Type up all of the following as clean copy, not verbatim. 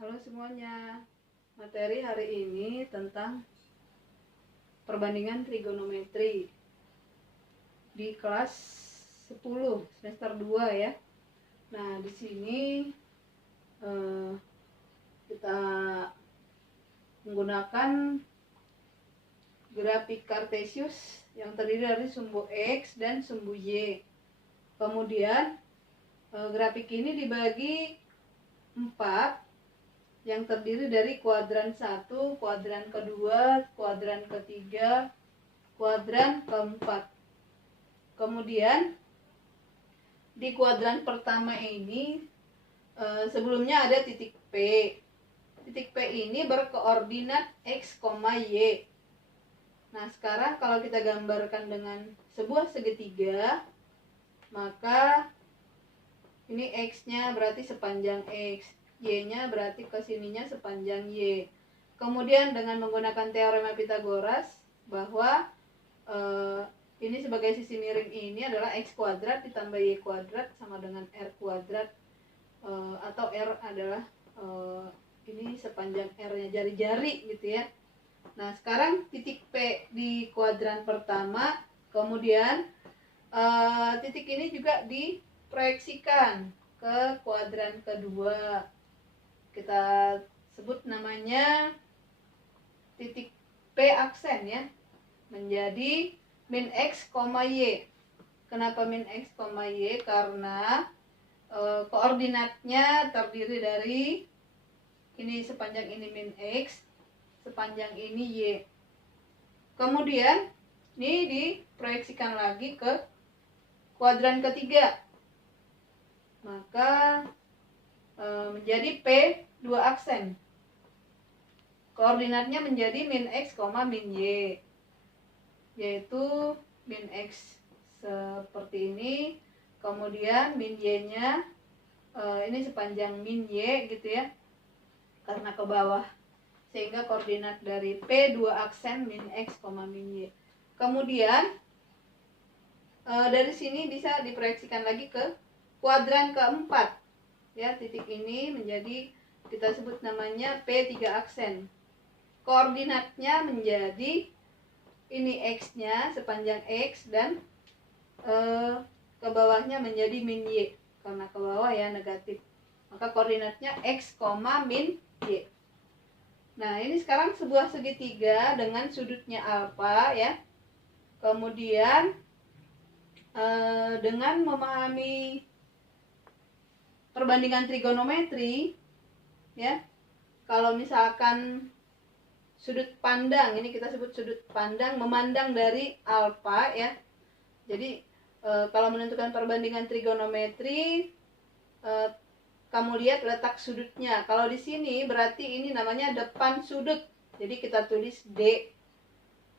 Halo semuanya, materi hari ini tentang perbandingan trigonometri di kelas 10 semester 2 ya. Nah, di sini kita menggunakan grafik kartesius yang terdiri dari sumbu X dan sumbu Y. Kemudian grafik ini dibagi 4 yang terdiri dari kuadran 1, kuadran kedua, kuadran ketiga, kuadran keempat. Kemudian di kuadran pertama ini sebelumnya ada titik P. Titik P ini berkoordinat X, Y. Nah, sekarang kalau kita gambarkan dengan sebuah segitiga, maka ini X-nya berarti sepanjang X, Y-nya berarti kesininya sepanjang Y. Kemudian dengan menggunakan teorema Pythagoras bahwa ini sebagai sisi miring ini adalah X kuadrat ditambah Y kuadrat sama dengan R kuadrat, atau R adalah ini sepanjang R-nya jari-jari gitu ya. Nah, sekarang titik P di kuadran pertama, kemudian titik ini juga diproyeksikan ke kuadran kedua. Kita sebut namanya titik P aksen ya, menjadi min X, Y. Kenapa min X, Y? Karena koordinatnya terdiri dari ini sepanjang ini min X, sepanjang ini Y. Kemudian ini diproyeksikan lagi ke kuadran ketiga, maka menjadi P dua aksen. Koordinatnya menjadi min X, min Y, yaitu min X seperti ini, kemudian min Y-nya ini sepanjang min Y gitu ya, karena ke bawah, sehingga koordinat dari P dua aksen min X, min Y. Kemudian dari sini bisa diproyeksikan lagi ke kuadran keempat ya. Titik ini menjadi, kita sebut namanya P3 aksen. Koordinatnya menjadi ini X-nya sepanjang X dan ke bawahnya menjadi min Y, karena ke bawah ya negatif, maka koordinatnya X, min Y. Nah, ini sekarang sebuah segitiga dengan sudutnya alfa ya. Kemudian dengan memahami perbandingan trigonometri ya, kalau misalkan sudut pandang, ini kita sebut sudut pandang, memandang dari alfa ya. Jadi kalau menentukan perbandingan trigonometri, kamu lihat letak sudutnya. Kalau di sini berarti ini namanya depan sudut, jadi kita tulis D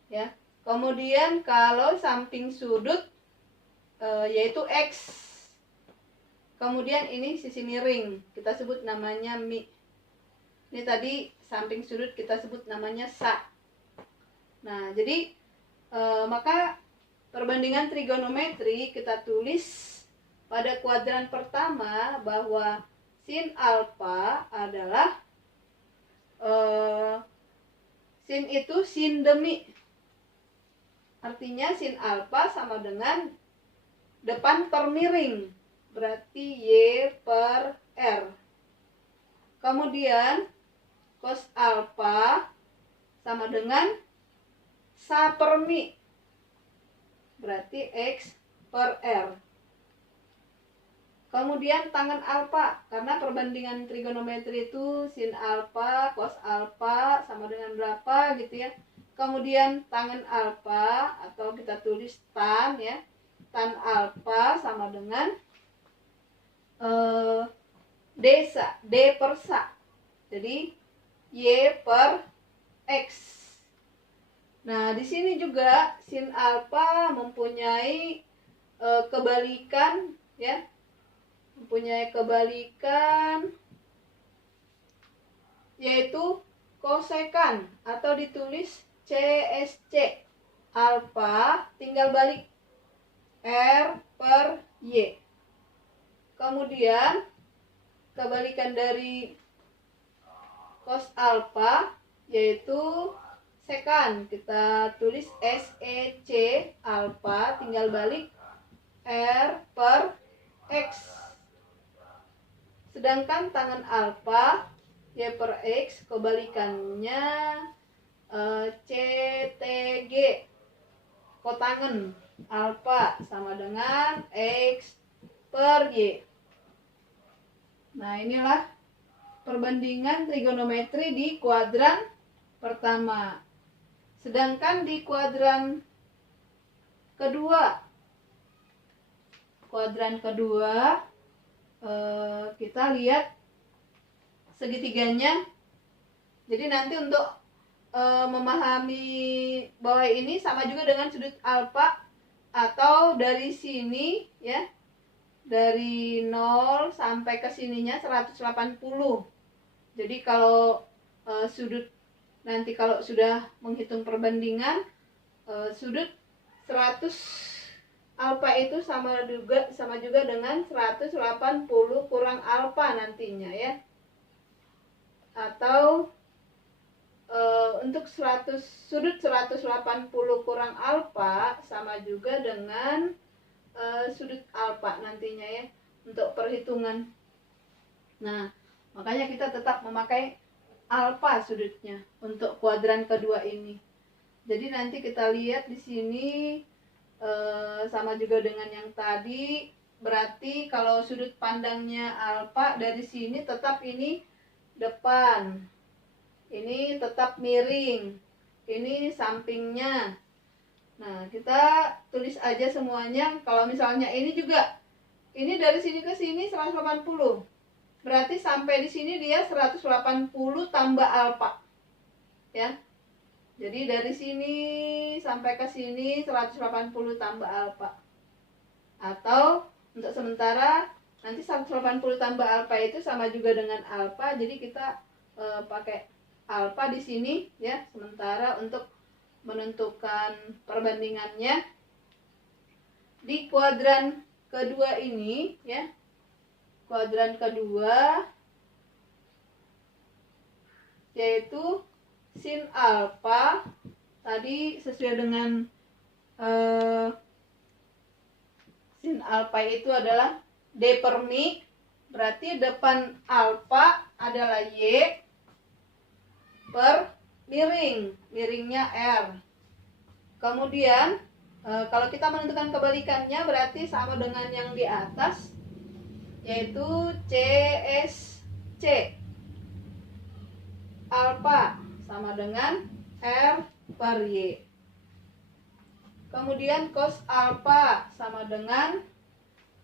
ya. Kemudian kalau samping sudut yaitu X. Kemudian ini sisi miring, kita sebut namanya mi. Ini tadi samping sudut kita sebut namanya sa. Nah, jadi maka perbandingan trigonometri kita tulis pada kuadran pertama bahwa sin alfa adalah sin itu sin demi. Artinya sin alfa sama dengan depan per miring, berarti Y per R. Kemudian cos alfa sama dengan sa per mi, berarti X per R. Kemudian tangen alfa, karena perbandingan trigonometri itu sin alfa, cos alfa sama dengan berapa gitu ya. Kemudian tangen alfa, atau kita tulis tan ya, tan alfa sama dengan D per sa, jadi Y per X. Nah, di sini juga sin alfa mempunyai kebalikan ya, mempunyai kebalikan yaitu kosekan, atau ditulis CSC. Alfa tinggal balik R per Y. Kemudian kebalikan dari cos alfa yaitu sekan, kita tulis SEC alfa, tinggal balik R per X. Sedangkan tangen alfa Y per X kebalikannya CTG, kotangen alfa sama dengan X per Y. Nah, inilah perbandingan trigonometri di kuadran pertama. Sedangkan di kuadran kedua, kita lihat segitiganya. Jadi nanti untuk memahami bahwa ini sama juga dengan sudut alfa, atau dari sini ya, dari 0 sampai ke sininya 180. Jadi kalau sudut nanti kalau sudah menghitung perbandingan, sudut 100 alfa itu sama juga dengan 180 kurang alfa nantinya ya. Atau untuk sudut 180 kurang alfa sama juga dengan sudut alfa nantinya ya untuk perhitungan. Nah, makanya kita tetap memakai alfa sudutnya untuk kuadran kedua ini. Jadi nanti kita lihat di sini sama juga dengan yang tadi, berarti kalau sudut pandangnya alfa dari sini tetap ini depan, ini tetap miring, ini sampingnya. Nah, kita tulis aja semuanya. Kalau misalnya ini juga, ini dari sini ke sini 180, berarti sampai di sini dia 180 tambah alfa ya. Jadi dari sini sampai ke sini 180 tambah alfa. Atau untuk sementara nanti 180 tambah alfa itu sama juga dengan alfa, jadi kita pakai alfa di sini ya sementara untuk menentukan perbandingannya. Di kuadran kedua ini ya, kuadran kedua yaitu sin alfa tadi sesuai dengan sin alfa itu adalah D per mi, berarti depan alfa adalah Y per miringnya R. Kemudian kalau kita menentukan kebalikannya berarti sama dengan yang di atas, yaitu CSC alfa sama dengan R per Y. Kemudian cos alfa sama dengan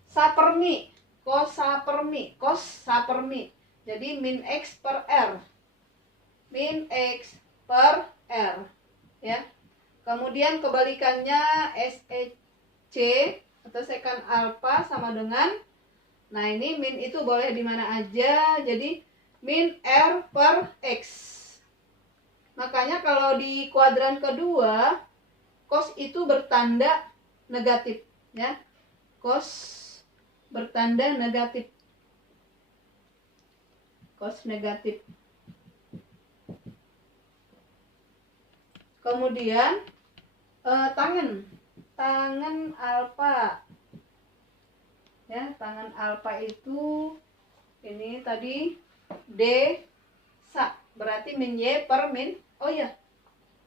sapermi, cos sapermi. Jadi min X per R, min X per R ya. Kemudian kebalikannya SEC atau sekan alfa sama dengan, nah ini min itu boleh di mana aja, jadi min R per X. Makanya kalau di kuadran kedua cos itu bertanda negatif ya, cos bertanda negatif, cos negatif. Kemudian tangen alfa ya, tangen alfa itu ini tadi D sa, berarti min Y per min, oh ya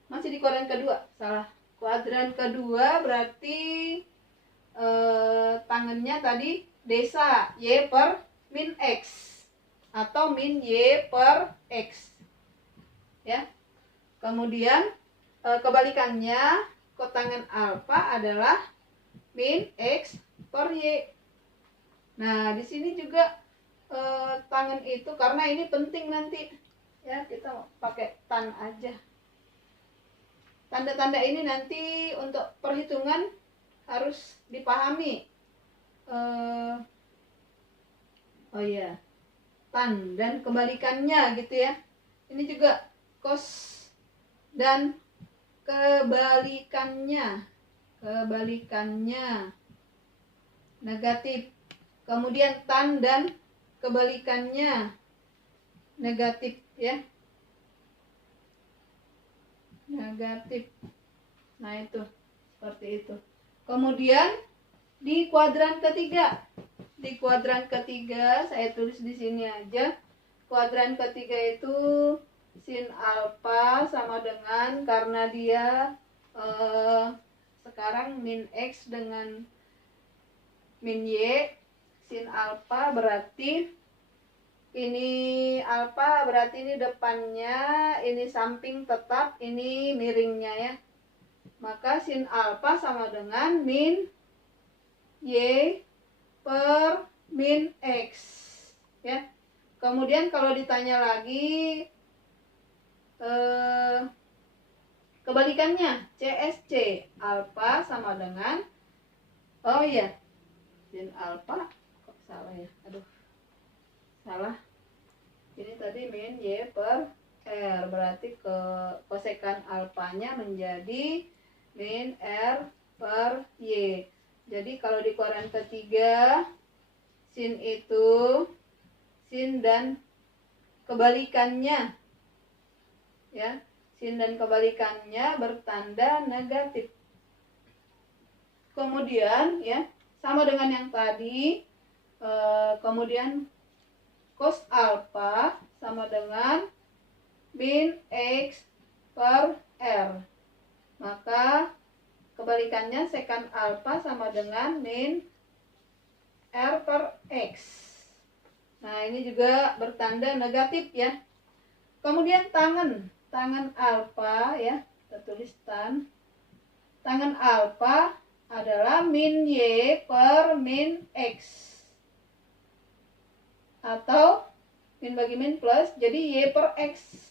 masih di kuadran kedua, salah, kuadran kedua berarti tangannya tadi desa Y per min X atau min Y per X ya. Kemudian kebalikannya kotangan alfa adalah min X per Y. Nah di sini juga tangan itu karena ini penting nanti ya, kita pakai tan aja. Tanda-tanda ini nanti untuk perhitungan harus dipahami. Oh iya, tan dan kebalikannya gitu ya. Ini juga cos dan kebalikannya negatif. Kemudian tan dan kebalikannya negatif ya. negatif. Nah itu seperti itu. Kemudian di kuadran ketiga, saya tulis di sini aja. Kuadran ketiga itu sin alfa sama dengan, karena dia sekarang min X dengan min Y, sin alfa berarti ini alfa, berarti ini depannya, ini samping tetap, ini miringnya ya. Maka sin alfa sama dengan min Y per min X ya. Kemudian kalau ditanya lagi kebalikannya, CSC alfa sama dengan, oh iya, sin alfa kok salah ya, aduh salah, ini tadi min Y per R, berarti kosekan alfanya menjadi min R per Y. Jadi kalau di kuadran ketiga, sin itu, sin dan kebalikannya ya, sin dan kebalikannya bertanda negatif. Kemudian ya, sama dengan yang tadi, kemudian cos alfa sama dengan min X per R. Maka kebalikannya sekan alfa sama dengan min R per X. Nah ini juga bertanda negatif ya. Kemudian tangan alfa ya, kita tulis tangan alfa adalah min Y per min X, atau min bagi min plus, jadi Y per X.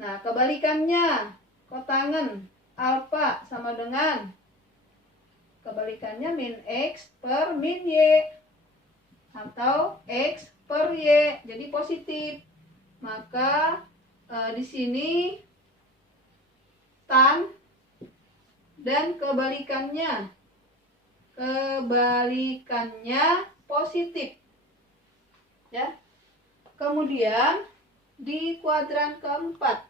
Nah kebalikannya, kotangan alfa sama dengan, kebalikannya min X per min Y, atau X per Y, jadi positif. Maka di sini tan dan kebalikannya positif ya. Kemudian di kuadran keempat,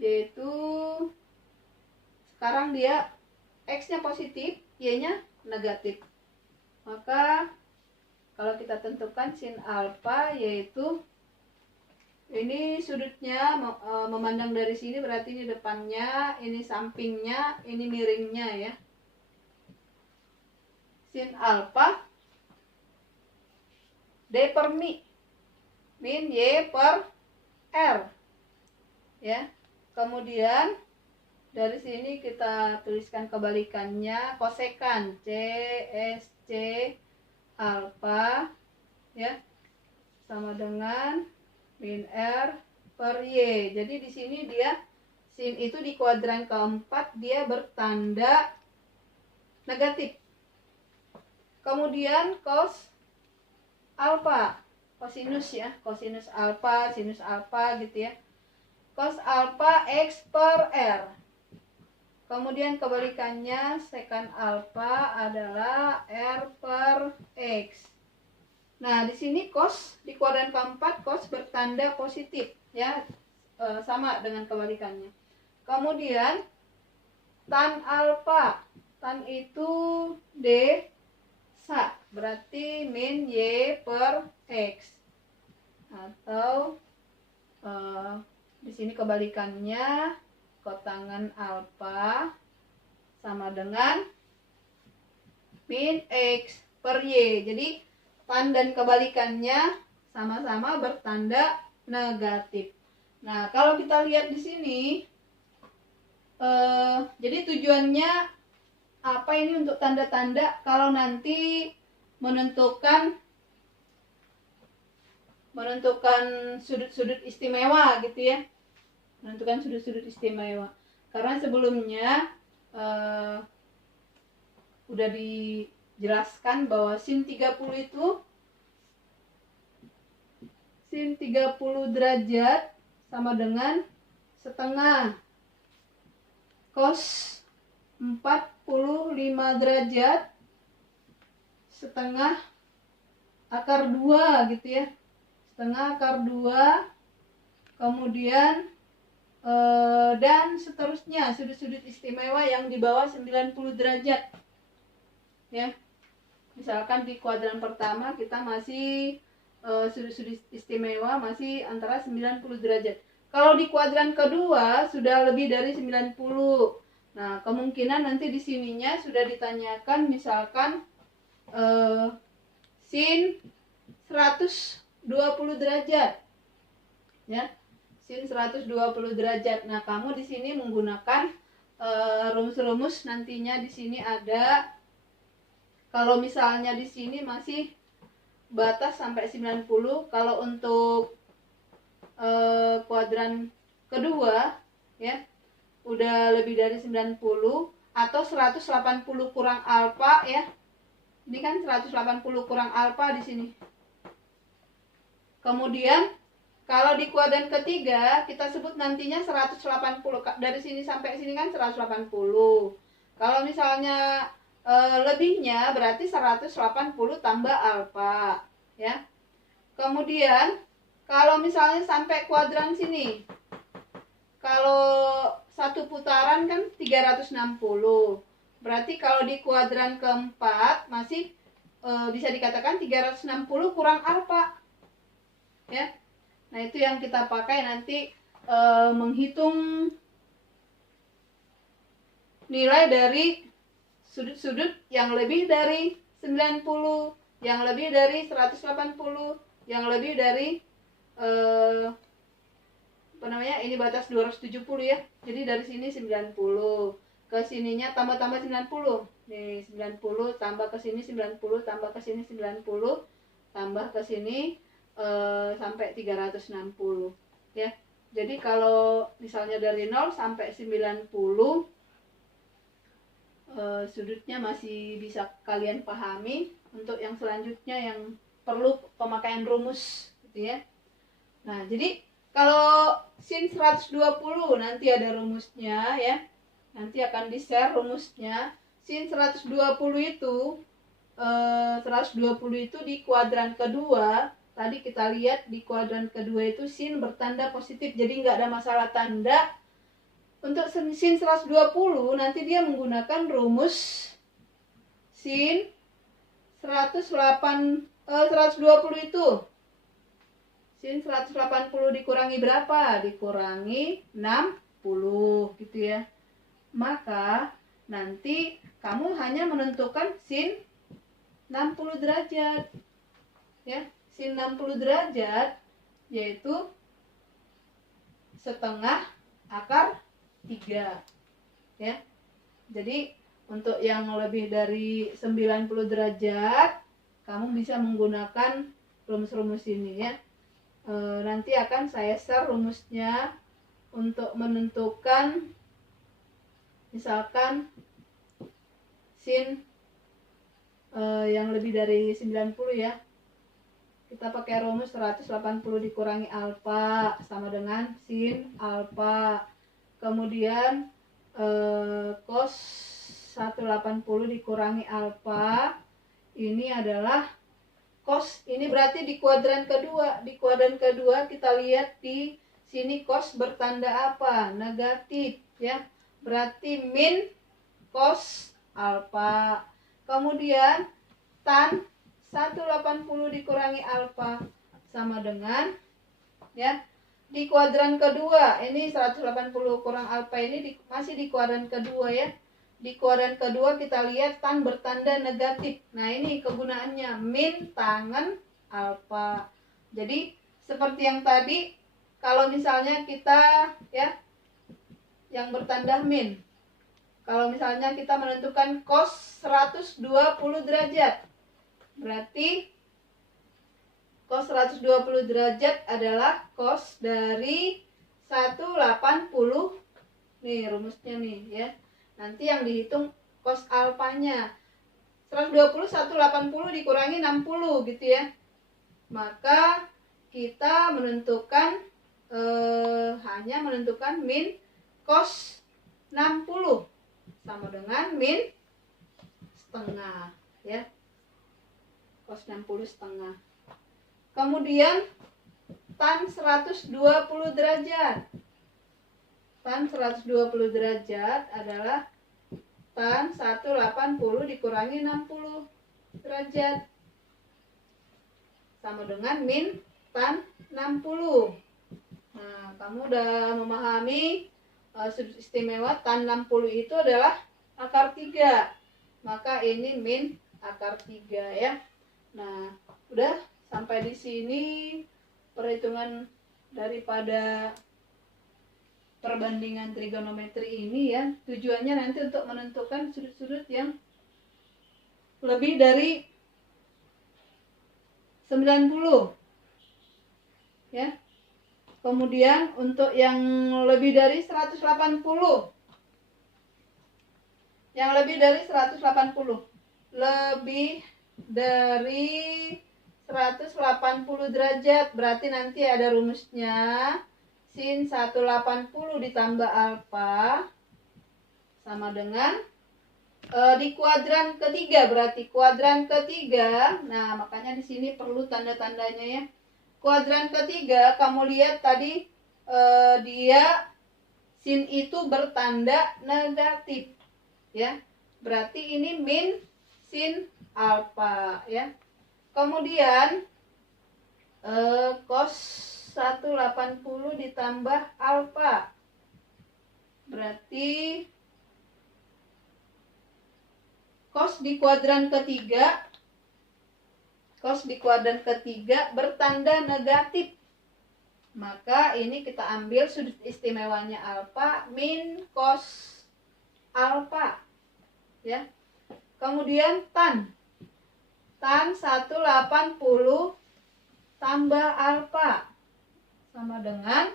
yaitu sekarang dia X-nya positif, Y-nya negatif. Maka kalau kita tentukan sin alfa, yaitu ini sudutnya memandang dari sini, berarti ini depannya, ini sampingnya, ini miringnya ya. Sin alfa D per mi min Y per R ya. Kemudian dari sini kita tuliskan kebalikannya, kosekan CSC alfa ya sama dengan min R per Y. Jadi di sini dia sin itu di kuadran keempat dia bertanda negatif. Kemudian cos alfa, kosinus ya, kosinus alfa, sinus alfa gitu ya. Cos alfa X per R. Kemudian kebalikannya sekan alfa adalah R per X. Nah, di sini cos di kuadran keempat cos bertanda positif ya, sama dengan kebalikannya. Kemudian tan alfa, tan itu D sa, berarti min Y per X, atau di sini kebalikannya kotangan alfa sama dengan min X per Y. Jadi tan dan kebalikannya sama-sama bertanda negatif. Nah kalau kita lihat di sini, jadi tujuannya apa ini untuk tanda-tanda kalau nanti menentukan sudut-sudut istimewa gitu ya, menentukan sudut-sudut istimewa. Karena sebelumnya udah dijelaskan bahwa sin 30 itu sin 30 derajat sama dengan setengah cos 45 derajat setengah akar 2 gitu ya. Setengah akar 2 kemudian dan seterusnya sudut-sudut istimewa yang di bawah 90 derajat ya. Misalkan di kuadran pertama kita masih sudut-sudut istimewa masih antara 90 derajat. Kalau di kuadran kedua sudah lebih dari 90. Nah, kemungkinan nanti di sininya sudah ditanyakan misalkan sin 120 derajat. Ya. Sin 120 derajat. Nah, kamu di sini menggunakan rumus-rumus nantinya di sini ada. Kalau misalnya di sini masih batas sampai 90, kalau untuk kuadran kedua ya udah lebih dari 90 atau 180 kurang alfa ya. Ini kan 180 kurang alfa di sini. Kemudian kalau di kuadran ketiga kita sebut nantinya 180. Dari sini sampai sini kan 180. Kalau misalnya lebihnya berarti 180 tambah alfa ya. Kemudian kalau misalnya sampai kuadran sini, kalau satu putaran kan 360. Berarti kalau di kuadran keempat masih bisa dikatakan 360 kurang alfa ya. Nah, itu yang kita pakai nanti menghitung nilai dari sudut-sudut yang lebih dari 90, yang lebih dari 180, yang lebih dari ini batas 270 ya. Jadi dari sini 90, ke sininya tambah 90. Nih 90 tambah ke sini 90 tambah ke sini 90 tambah ke sini sampai 360 ya. Jadi kalau misalnya dari 0 sampai 90 sudutnya masih bisa kalian pahami. Untuk yang selanjutnya yang perlu pemakaian rumus gitu ya. Nah, jadi kalau sin 120 nanti ada rumusnya ya. Nanti akan di-share rumusnya. Sin 120 itu 120 itu di kuadran kedua. Tadi kita lihat di kuadran kedua itu sin bertanda positif, jadi nggak ada masalah tanda. Untuk sin 120 nanti dia menggunakan rumus sin 120 itu. Sin 180 dikurangi berapa? Dikurangi 60 gitu ya. Maka nanti kamu hanya menentukan sin 60 derajat. Ya. Sin 60 derajat yaitu setengah akar 3 ya. Jadi untuk yang lebih dari 90 derajat kamu bisa menggunakan rumus-rumus ini ya. Nanti akan saya share rumusnya untuk menentukan misalkan sin yang lebih dari 90 ya. Kita pakai rumus 180 dikurangi alfa sama dengan sin alfa. Kemudian cos 180 dikurangi alfa. Ini adalah cos. Ini berarti di kuadran kedua. Di kuadran kedua kita lihat di sini cos bertanda apa? Negatif ya. Berarti min cos alfa. Kemudian tan 180 dikurangi alfa sama dengan ya. Di kuadran kedua ini 180 kurang alfa ini masih di kuadran kedua ya. Di kuadran kedua kita lihat tan bertanda negatif. Nah, ini kegunaannya min tangen alfa. Jadi seperti yang tadi kalau misalnya kita ya yang bertanda min. Kalau misalnya kita menentukan cos 120 derajat. Berarti cos 120 derajat adalah cos dari 180. Nih rumusnya nih ya. Nanti yang dihitung cos alfanya. 120 180 dikurangi 60 gitu ya. Maka kita menentukan hanya menentukan min cos 60 sama dengan min setengah ya. Cos 60 setengah. Kemudian tan 120 derajat. Tan 120 derajat adalah tan 180 dikurangi 60 derajat. Sama dengan min tan 60. Nah, kamu udah memahami sudut istimewa tan 60 itu adalah akar 3. Maka ini min akar 3 ya. Nah, udah sampai di sini perhitungan daripada perbandingan trigonometri ini ya. Tujuannya nanti untuk menentukan sudut-sudut yang lebih dari 90 ya. Kemudian untuk yang lebih dari 180, yang lebih dari 180, lebih dari 180 derajat, berarti nanti ada rumusnya sin 180 ditambah alfa sama dengan di kuadran ketiga, berarti kuadran ketiga. Nah, makanya di sini perlu tanda-tandanya ya. Kuadran ketiga, kamu lihat tadi dia sin itu bertanda negatif ya. Berarti ini min sin alfa ya. Kemudian cos 180 ditambah alfa. Berarti cos di kuadran ketiga, bertanda negatif. Maka ini kita ambil sudut istimewanya alfa min cos alfa ya. Kemudian tan 180 tambah alfa sama dengan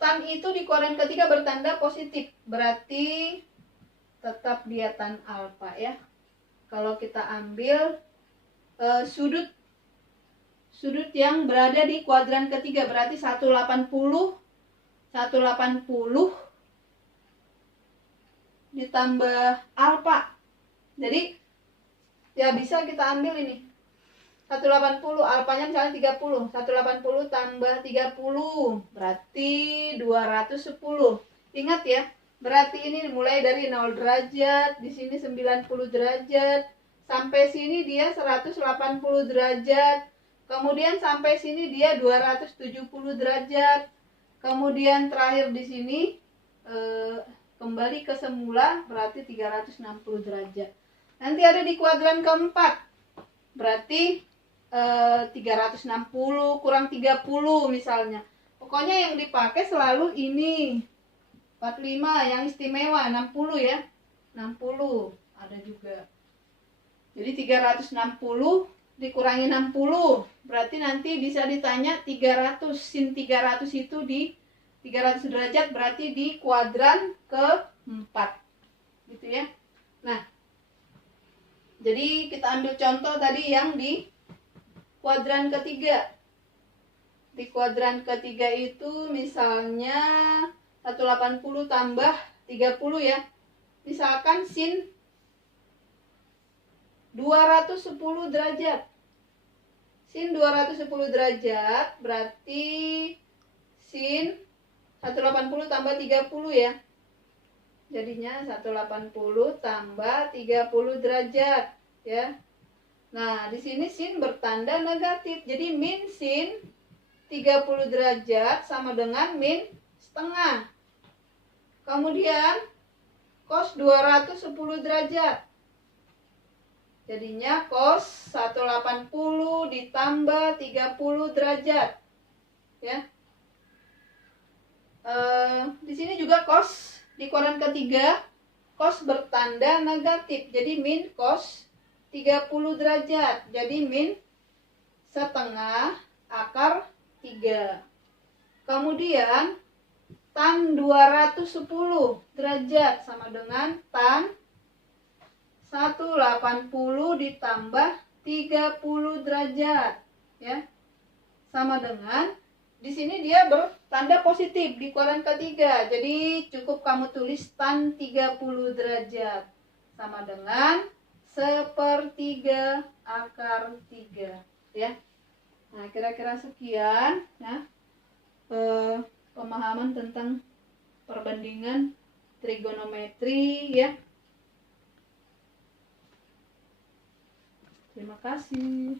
tan itu di kuadran ketiga bertanda positif, berarti tetap dia tan alfa ya. Kalau kita ambil sudut yang berada di kuadran ketiga, berarti 180 ditambah alfa. Jadi ya bisa kita ambil ini 180, alfanya misalnya 30. 180 tambah 30 berarti 210. Ingat ya, berarti ini mulai dari 0 derajat, di sini 90 derajat, sampai sini dia 180 derajat. Kemudian sampai sini dia 270 derajat. Kemudian terakhir di sini kembali ke semula, berarti 360 derajat. Nanti ada di kuadran keempat, berarti 360 kurang 30 misalnya. Pokoknya yang dipakai selalu ini 45, yang istimewa 60 ya. 60 ada juga. Jadi 360 dikurangi 60, berarti nanti bisa ditanya 300, sin 300 itu di 300 derajat, berarti di kuadran keempat gitu ya. Nah, jadi kita ambil contoh tadi yang di kuadran ketiga. Di kuadran ketiga itu misalnya 180 tambah 30 ya. Misalkan sin 210 derajat. Sin 210 derajat berarti sin 180 tambah 30 ya. Jadinya 180 tambah 30 derajat ya. Nah, di sini sin bertanda negatif. Jadi min sin 30 derajat sama dengan min setengah. Kemudian cos 210 derajat. Jadinya cos 180 ditambah 30 derajat. Ya. Di sini juga cos di kuadran ketiga, cos bertanda negatif. Jadi min cos 30 derajat. Jadi min setengah akar 3. Kemudian tan 210 derajat sama dengan tan 180 ditambah 30 derajat ya. Sama dengan di sini dia bertanda positif di kuadran ketiga. Jadi cukup kamu tulis tan 30 derajat sama dengan 1/3 akar 3 ya. Nah, kira-kira sekian ya pemahaman tentang perbandingan trigonometri ya. Terima kasih.